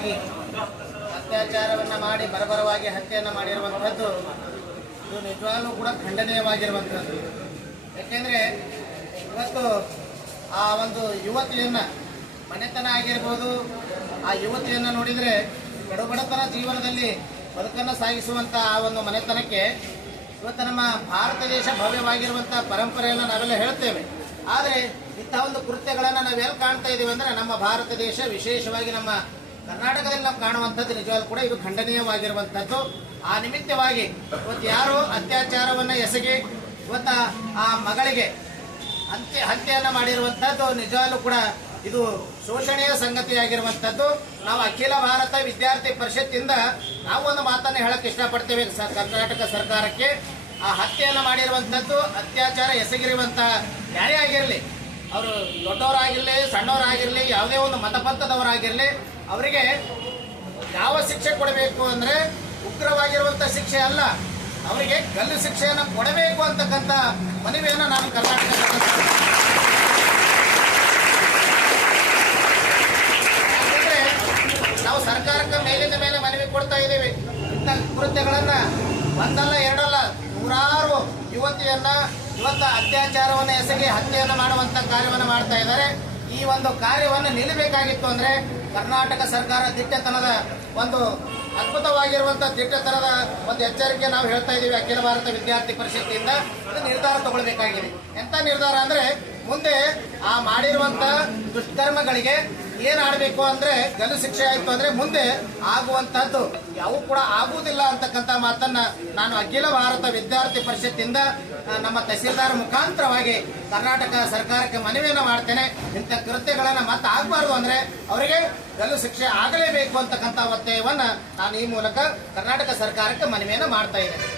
ಬರಬರವಾಗಿ ಅತ್ಯಾಚಾರವನ್ನು ಮಾಡಿ ಬರಬರವಾಗಿ ಹತ್ಯೆಯನ್ನು ಮಾಡಿರುವಂಥದ್ದು ಇದು ನಿಜವಾಗ್ಲೂ ಕೂಡ ಖಂಡನೀಯವಾಗಿರುವಂಥದ್ದು. ಯಾಕೆಂದರೆ ಇವತ್ತು ಆ ಒಂದು ಯುವತಿಯನ್ನು ಮನೆತನ ಆಗಿರ್ಬೋದು, ಆ ಯುವತಿಯನ್ನು ನೋಡಿದರೆ ಕಡುಬಡತನ ಜೀವನದಲ್ಲಿ ಬದುಕನ್ನು ಸಾಗಿಸುವಂಥ ಆ ಒಂದು ಮನೆತನಕ್ಕೆ ಇವತ್ತು ನಮ್ಮ ಭಾರತ ದೇಶ ಭವ್ಯವಾಗಿರುವಂಥ ಪರಂಪರೆಯನ್ನು ನಾವೆಲ್ಲ ಹೇಳ್ತೇವೆ. ಆದರೆ ಇಂಥ ಒಂದು ಕೃತ್ಯಗಳನ್ನು ನಾವೆಲ್ಲಿ ಕಾಣ್ತಾ ಇದ್ದೀವಿ ಅಂದರೆ ನಮ್ಮ ಭಾರತ ದೇಶ, ವಿಶೇಷವಾಗಿ ನಮ್ಮ ಕರ್ನಾಟಕದಲ್ಲಿ ನಾವು ಕಾಣುವಂಥದ್ದು ನಿಜವಾಗ್ಲೂ ಕೂಡ ಇದು ಖಂಡನೀಯವಾಗಿರುವಂಥದ್ದು. ಆ ನಿಮಿತ್ತವಾಗಿ ಇವತ್ತು ಯಾರು ಅತ್ಯಾಚಾರವನ್ನು ಎಸಗಿ ಇವತ್ತು ಆ ಮಗಳಿಗೆ ಹತ್ಯೆಯನ್ನು ಮಾಡಿರುವಂಥದ್ದು ನಿಜವಾಗ್ಲೂ ಕೂಡ ಇದು ಶೋಷಣೆಯ ಸಂಗತಿಯಾಗಿರುವಂಥದ್ದು. ನಾವು ಅಖಿಲ ಭಾರತ ವಿದ್ಯಾರ್ಥಿ ಪರಿಷತ್ತಿಂದ ನಾವು ಒಂದು ಮಾತನ್ನು ಹೇಳಕ್ಕೆ ಇಷ್ಟಪಡ್ತೇವೆ ಕರ್ನಾಟಕ ಸರ್ಕಾರಕ್ಕೆ. ಆ ಹತ್ಯೆಯನ್ನು ಮಾಡಿರುವಂಥದ್ದು, ಅತ್ಯಾಚಾರ ಎಸಗಿರುವಂಥ ಯಾರೇ ಆಗಿರಲಿ, ಅವರು ದೊಡ್ಡವರಾಗಿರಲಿ ಸಣ್ಣವರಾಗಿರಲಿ, ಯಾವುದೇ ಒಂದು ಮತಪಂಥದವರಾಗಿರಲಿ, ಅವರಿಗೆ ಯಾವ ಶಿಕ್ಷೆ ಕೊಡಬೇಕು ಅಂದರೆ ಉಗ್ರವಾಗಿರುವಂಥ ಶಿಕ್ಷೆ ಅಲ್ಲ, ಅವರಿಗೆ ಗಲ್ಲು ಶಿಕ್ಷೆಯನ್ನು ಕೊಡಬೇಕು ಅಂತಕ್ಕಂಥ ಮನವಿಯನ್ನು ನಾನು ಕರ್ನಾಟಕ ನಾವು ಸರ್ಕಾರಕ್ಕೆ ಮೇಲಿಂದ ಮೇಲೆ ಮನವಿ ಕೊಡ್ತಾ ಇದ್ದೀವಿ. ಇಂಥ ಕೃತ್ಯಗಳನ್ನು ಒಂದಲ್ಲ ಎರಡಲ್ಲ ನೂರಾರು ಯುವತಿಯನ್ನ ಇವತ್ತು ಅತ್ಯಾಚಾರವನ್ನು ಎಸಗಿ ಹತ್ಯೆಯನ್ನು ಮಾಡುವಂಥ ಕಾರ್ಯವನ್ನು ಮಾಡ್ತಾ ಇದ್ದಾರೆ. ಈ ಒಂದು ಕಾರ್ಯವನ್ನು ನಿಲ್ಲಬೇಕಾಗಿತ್ತು ಅಂದರೆ ಕರ್ನಾಟಕ ಸರ್ಕಾರ ದಿಟ್ಟತನದ ಒಂದು ಅದ್ಭುತವಾಗಿರುವಂಥ ದಿಟ್ಟತನದ ಒಂದು ಎಚ್ಚರಿಕೆ ನಾವು ಹೇಳ್ತಾ ಇದ್ದೀವಿ. ಅಖಿಲ ಭಾರತ ವಿದ್ಯಾರ್ಥಿ ಪರಿಷತ್ತಿಂದ ಇದು ನಿರ್ಧಾರ ತಗೊಳ್ಬೇಕಾಗಿದೆ. ಎಂಥ ನಿರ್ಧಾರ ಅಂದರೆ ಮುಂದೆ ಆ ಮಾಡಿರುವಂಥ ದುಷ್ಕರ್ಮಗಳಿಗೆ ಏನಾಡಬೇಕು ಅಂದರೆ ಗಲ್ಲು ಶಿಕ್ಷೆ ಆಯಿತು ಅಂದರೆ ಮುಂದೆ ಆಗುವಂಥದ್ದು ಯಾವೂ ಕೂಡ ಆಗುವುದಿಲ್ಲ ಅಂತಕ್ಕಂಥ ಮಾತನ್ನು ನಾನು ಅಖಿಲ ಭಾರತ ವಿದ್ಯಾರ್ಥಿ ಪರಿಷತ್ತಿಂದ ನಮ್ಮ ತಹಸೀಲ್ದಾರ್ ಮುಖಾಂತರವಾಗಿ ಕರ್ನಾಟಕ ಸರ್ಕಾರಕ್ಕೆ ಮನವಿಯನ್ನು ಮಾಡ್ತೇನೆ. ಇಂಥ ಕೃತ್ಯಗಳನ್ನು ಮತ್ತೆ ಆಗಬಾರ್ದು ಅಂದರೆ ಅವರಿಗೆ ಗಲ್ಲು ಶಿಕ್ಷೆ ಆಗಲೇಬೇಕು ಅಂತಕ್ಕಂಥ ಒತ್ತಾಯವನ್ನು ನಾನು ಈ ಮೂಲಕ ಕರ್ನಾಟಕ ಸರ್ಕಾರಕ್ಕೆ ಮನವಿಯನ್ನು ಮಾಡ್ತಾ ಇದ್ದೇನೆ.